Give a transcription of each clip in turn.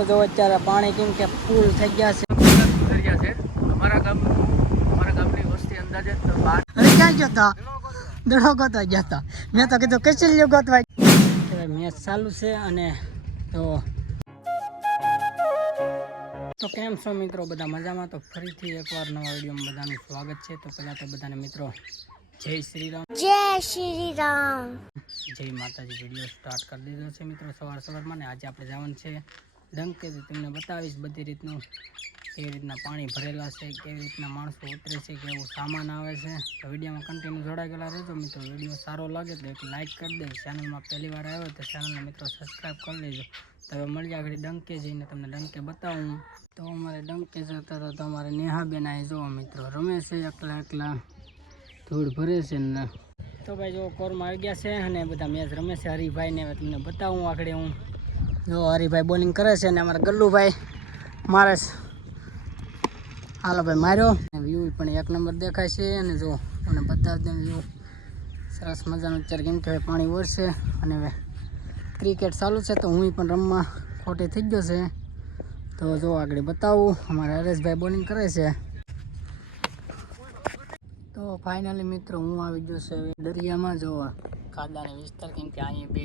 મિત્રો જો અત્યારે પાણી કેમ કે ફૂલ થઈ ગયા છે અમારા ગામની વસ્તી અંદાજે 12 અરે ક્યાં ગયા હતા દડો ગોતવા ગયા હતા મેં તો કીધું કચેલીઓ ગોતવા મેચ ચાલુ છે અને તો કેમ છો મિત્રો બધા મજામાં તો ફરીથી એકવાર નવા વિડીયોમાં બધાનું સ્વાગત છે તો પહેલા તો બધાને મિત્રો જય શ્રી રામ જય માતાજી વિડીયો સ્ટાર્ટ કરી દીધો છે મિત્રો સવારમાં ને આજે આપણે જવાનું છે ડંકેથી તમને બતાવીશ બધી રીતનું કેવી રીતના પાણી ભરેલા છે કેવી રીતના માણસો ઉતરે છે કેવું સામાન આવે છે તો વિડીયોમાં કન્ટિન્યુ જોડાયેલા રહેજો મિત્રો વિડીયો સારો લાગે તો એક લાઇક કરી દે ચેનલમાં પહેલી વાર આવ્યો તો ચેનલને મિત્રો સબસ્ક્રાઈબ કરી લેજો તો હવે મળી આગળ ડંકે જઈને તમને ડંકે બતાવું તો અમારે ડંકે જતા હતા તો અમારે નેહાબેન આવી જોવો મિત્રો રમે છે એકલા ધૂળ ભરે છે ને તો ભાઈ જો કોરમાં આવી ગયા છે અને બધા મેચ રમે છે હરિભાઈને હવે તમને બતાવું આગળ હું જો હરિભાઈ બોલિંગ કરે છે અને અમારા ગલ્લુભાઈ મારે હાલો ભાઈ માર્યો વ્યૂ પણ એક નંબર દેખાય છે અને જો મને બતાવી દઉં વ્યૂ સરસ મજાનું અત્યારે કેમ કે પાણી વરસે અને હવે ક્રિકેટ ચાલુ છે તો હું પણ રમવા ખોટે થઈ ગયો છે તો જો આગળ બતાવું અમારા હરેશભાઈ બોલિંગ કરે છે તો ફાઇનલી મિત્રો હું આવી ગયો છે દરિયામાં જોવા કાદાને વિસ્તાર કેમ કે અહીંયા બે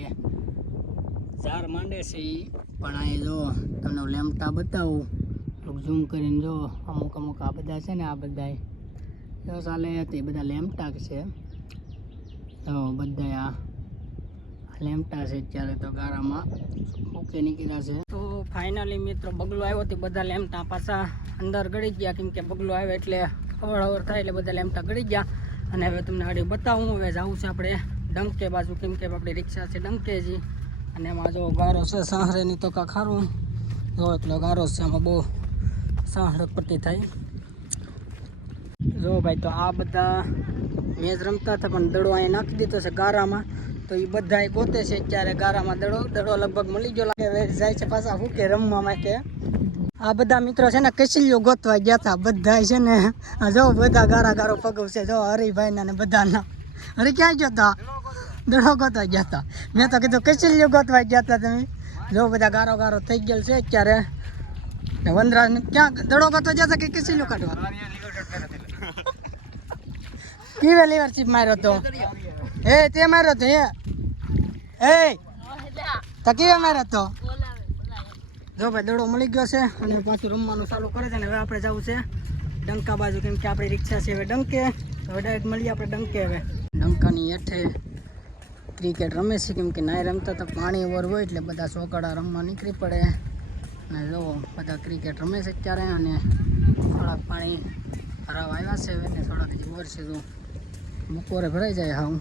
ઝાડ માંડે છે એ પણ અહીંયા જો તમને લેમટા બતાવું ઝૂમ કરીને જો અમુક આ બધા છે ને આ બધા જો ચાલે તે બધા લેમટા છે તો બધા આ લેમટા છે અત્યારે તો ગારામાં મૂકે નીકળ્યા છે તો ફાઇનલી મિત્રો બગલો આવ્યો તે બધા લેમટા પાછા અંદર ગળી ગયા કેમ કે બગલો આવ્યો એટલે અવર થાય એટલે બધા લેમટા ગળી ગયા અને હવે તમને ગાડી બતાવું હવે જવું છે આપણે ડંકે બાજુ કેમ કે આપણી રિક્ષા છે ડંકેજી અને એમાં જો ગારો છે સાહરેની તો કા ખારું જો એટલો ગારો છે એમાં બહુ સાહરક પટ્ટી થાય જો ભાઈ તો આ બધા મેચ રમતા હતા પણ દડો અહીંયા નાખી દીધો છે ગારામાં તો એ બધા ગોતે છે અત્યારે ગારામાં દડો લગભગ મળી ગયો લાગે જાય છે પાછા શું કે રમવા માટે આ બધા મિત્રો છે ને કચલીઓ ગોતવા ગયા હતા બધા છે ને જો બધા ગારો પગવશે જો હરિભાઈ ને બધાના અરે ક્યાં ગયા હતા દડો ગોતવા ગયા હતા મેં તો કીધું કચલીઓ ગોતવા ગયા હતા તમે જો બધા ગારો થઈ ગયેલ છે અત્યારે વંદરા ક્યાં દડો ગોતવા ગયા હતા કે કચલીઓ કાઢવા કેવે લીવરશીપ માર્યો તો તે માર્યો તો તો કેવે માર્યો તો જો ભાઈ દડો મળી ગયો છે અને પાછું રમવાનું ચાલુ કરે છે ને હવે આપણે જવું છે ડંકા બાજુ કેમ કે આપણી રિક્ષા છે હવે ડંકે હવે ડાયરેક્ટ મળીએ આપણે ડંકે હવે ડંકાની હેઠે ક્રિકેટ રમે છે કેમ કે નાય રમતા તો પાણી ઓવર હોય એટલે બધા ચોકડા રમવા નીકળી પડે અને જો બધા ક્રિકેટ રમે છે અત્યારે અને થોડાક પાણી ખરાબ આવ્યા છે અને થોડાક હજી ઓવર છે તો બપોરે ભરાઈ જાય હા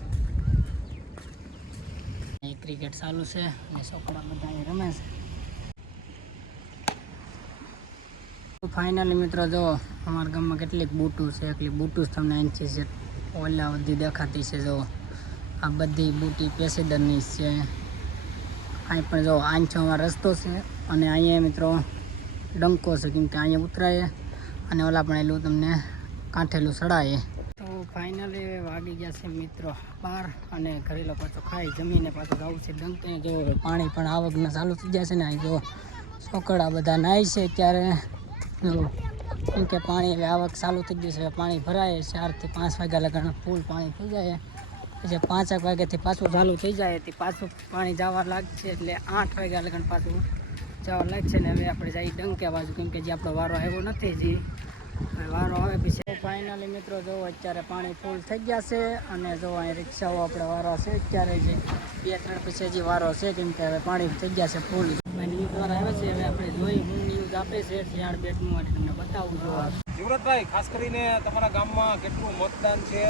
ક્રિકેટ ચાલુ છે અને છોકરા બધા અહીં રમે છે ફાઇનલી મિત્રો જો અમારા ગામમાં કેટલીક બૂટું છે એટલી બૂટું તમને અહીંથી છે ઓલા બધી દેખાતી છે જો આ બધી બૂટી પેસેન્જરની છે અહીં પણ જો આંછો અમારો રસ્તો છે અને અહીંયા મિત્રો ડંકો છે કેમ કે અહીંયા ઉતરાય અને ઓલા પણ એટલું તમને કાંઠેલું સડાય તો ફાઇનલી વાગી ગયા છે મિત્રો 12 અને ઘરેલો પાછો ખાઈ જમીને પાછું જવું છે ડંકે જો પાણી પણ આવકના ચાલુ થઈ જાય છે ને અહીં જો છોકરા બધા નાય છે ત્યારે કેમ કે પાણી હવે આવક ચાલુ થઈ ગઈ છે પાણી ભરાય 4 થી 5 વાગ્યા લગન ફૂલ પાણી થઈ જાય પછી 5 વાગ્યાથી પાછું ચાલુ થઈ જાય તે પાછું પાણી જવા લાગશે એટલે 8 વાગ્યા લગન પાછું જવા લાગશે ને હવે આપણે જઈએ ડંકે બાજુ કેમ કે જે આપણો વારો આવ્યો નથી જે વારો આવે પછી ફાઇનલી મિત્રો જો અત્યારે પાણી ફૂલ થઈ ગયા છે અને જો અહીં રિક્ષાઓ આપણે વારો છે અત્યારે જે 2-3 પછી હજી વારો છે કેમ કે હવે પાણી થઈ ગયા છે ફૂલ ન્યૂઝ વાળા આવે છે હવે આપણે જોઈ હું ન્યૂઝ આપે છે શિયાળ બેટનું માટે તમને બતાવું છું યુવરાજભાઈ ખાસ કરીને તમારા ગામમાં કેટલું મતદાન છે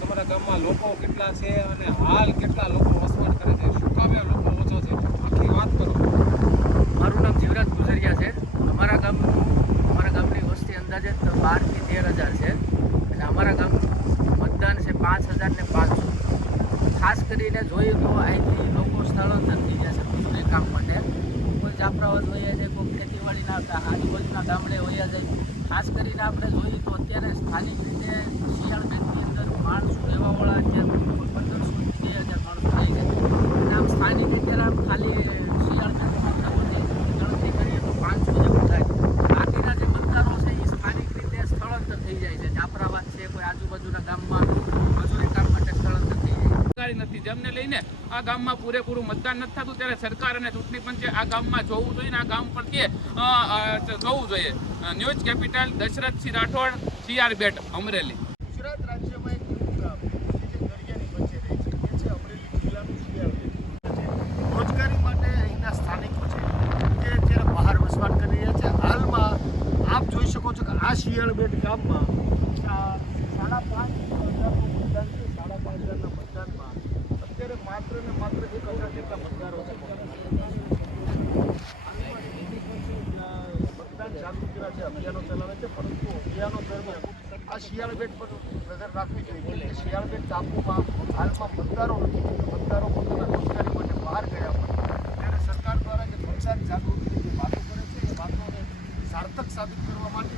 તમારા ગામમાં લોકો કેટલા છે અને હાલ કેટલા લોકો વસવાટ કરે છે શું કામે લોકો ઓછો છે આખી વાત કરો મારું નામ જીવરાજ ગુજરિયા છે અમારા ગામની વસ્તી અંદાજે 12 થી 13,000 છે અને અમારા ગામનું મતદાન છે 5,500 ખાસ કરીને જોઈએ તો અહીંથી લોકો સ્થળાંતર થઈ ગયા છે પોતાના કામ માટે કોઈ જાફરાબાદ વયા જાય કોઈ ખેતીવાડીના આજુબાજુના ગામડે વયા જાય ખાસ કરીને આપણે જોઈએ તો અત્યારે સ્થાનિક રીતે શિયાળ બેટની અંદર માણસો રહેવાવાળા અત્યારે 1500 થી 2000 માણસો થઈ ગયા અને આમ સ્થાનિક અત્યારે આમ ખાલી શિયાળ બેટમાં ગણતરી કરીએ તો 5 આ ગામમાં પૂરેપૂરું મતદાન નથી થતું, ત્યારે સરકાર અને ચૂંટણી પંચે આ ગામમાં જોવું જોઈએ ને આ ગામ પરથી જોવું જોઈએ. News capital, Dashrathsinh Rathod, CR બેટ, અમરેલી. ગુજરાત રાજ્યમાં એક એવું ગામ કે જે દરિયાની વચ્ચે રહે છે, એ છે અમરેલી જિલ્લાનું શિયાળબેટ. રોજગારી માટે અહીંના સ્થાનિકો છે કે જ્યારે બહાર વસવાટ કરી રહ્યા છે. હાલમાં આપ જોઈ શકો છો કે આ શિયાળબેટ ગામમાં 5,500 મતદાન છે. 5,500 મતદાનમાં અત્યારે માત્ર ને માત્ર 1,000 જેટલા મતદારો છે. મતદાન જાગૃતિના જે અભિયાનો ચલાવે છે, પરંતુ અભિયાનો દરમિયાન આ શિયાળબેટ પર નજર રાખવી જોઈએ કે શિયાળબેટ ટાપુમાં હાલમાં મતદારો નથી. મતદારો પોતાના રોજગારી માટે બહાર ગયા હોય ત્યારે સરકાર દ્વારા જે મતદાન જાગૃતિની જે વાતો કરે છે એ વાતોને સાર્થક સાબિત કરવા માટે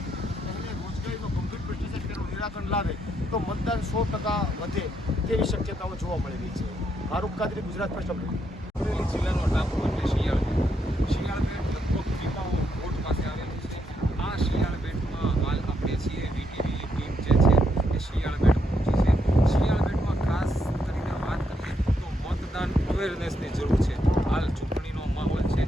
એને રોજગારીનો ગંભીર પ્રશ્ન છે તેનું નિરાકરણ લાવે તો મતદાન 100% વધે તેવી શક્યતાઓ જોવા મળી રહી છે. Farooq Kadri, Gujarat first update. અમરેલી જિલ્લાનો ટાપુ એટલે શિયાળબેટ. શિયાળબેટ લગભગ વીમાઓ બોટ પાસે આવેલું છે. આ શિયાળબેટમાં હાલ આપણે છીએ VTV ટીમ જે છે એ શિયાળબેટ પહોંચી છે. શિયાળબેટમાં ખાસ કરીને વાત કરીએ તો મતદાન અવેરનેસની જરૂર છે. હાલ ચૂંટણીનો માહોલ છે.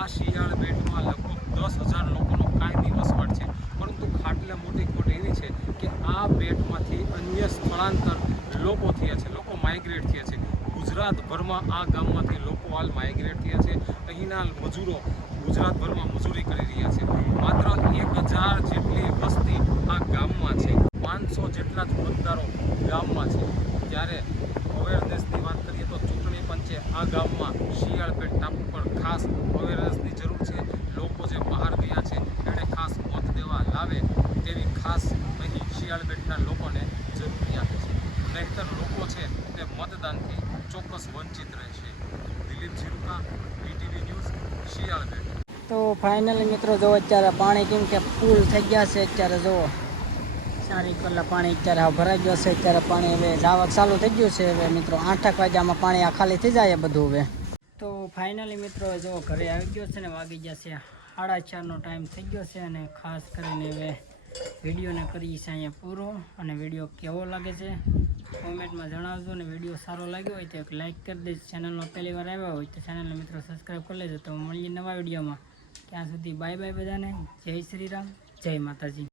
આ શિયાળબેટમાં લગભગ 10,000 લોકોનો કાયમી વસવાટ છે, પરંતુ ખાટલે મોટી ખોટ એવી છે કે આ બેટમાંથી અન્ય સ્થળાંતર લોકો થયા છે, લોકો માઇગ્રેટ થયા છે. ગુજરાતભરમાં આ ગામમાંથી લોકો હાલ માઇગ્રેટ થયા છે. અહીંના મજૂરો ગુજરાતભરમાં મજૂરી કરી રહ્યા છે. માત્ર 1,000 જેટલી વસ્તી આ ગામમાં છે. 500 જેટલા જ મતદારો ગામમાં છે. ત્યારે અવેરનેસની વાત કરીએ તો ચૂંટણી પંચે આ ગામમાં શિયાળબેટ ટાપુ પર ખાસ અવેરનેસની જરૂર છે. લોકો જે બહાર ગયા છે એણે ખાસ મત દેવા લાવે તેવી ખાસ અહીં શિયાળબેટના લોકોને જરૂરિયાત છે. નહીંતર લોકો છે તે મતદાનથી ચોક્કસ વંચિત રહેશે. Dilip Jhiruka, VTV news, Shiyalbet. તો ફાઇનલી મિત્રો જો અત્યારે પાણી કેમ કે ફૂલ થઈ ગયા છે. અત્યારે જુઓ 4 કલાક પાણી અત્યારે ભરાઈ ગયો છે. અત્યારે પાણી હવે જાવક ચાલુ થઈ ગયું છે. હવે મિત્રો 8 વાગ્યામાં પાણી આ ખાલી થઈ જાય બધું. હવે તો ફાઇનલી મિત્રો જો ઘરે આવી ગયો છે ને વાગી ગયા છે 4:30નો ટાઈમ થઈ ગયો છે. અને ખાસ કરીને હવે વિડીયોને કરીએ છીએ અહીંયા પૂરો. અને વિડીયો કેવો લાગે છે કોમેન્ટમાં જણાવજો. અને વિડીયો સારો લાગ્યો હોય તો એક લાઇક કરી દેજો. ચેનલમાં પહેલી વાર આવ્યા હોય તો ચેનલને મિત્રો સબસ્ક્રાઈબ કરી લેજો. તો મળીએ નવા વિડીયોમાં. ત્યાં સુધી બાય બાય બધાને. જય શ્રી રામ, જય માતાજી.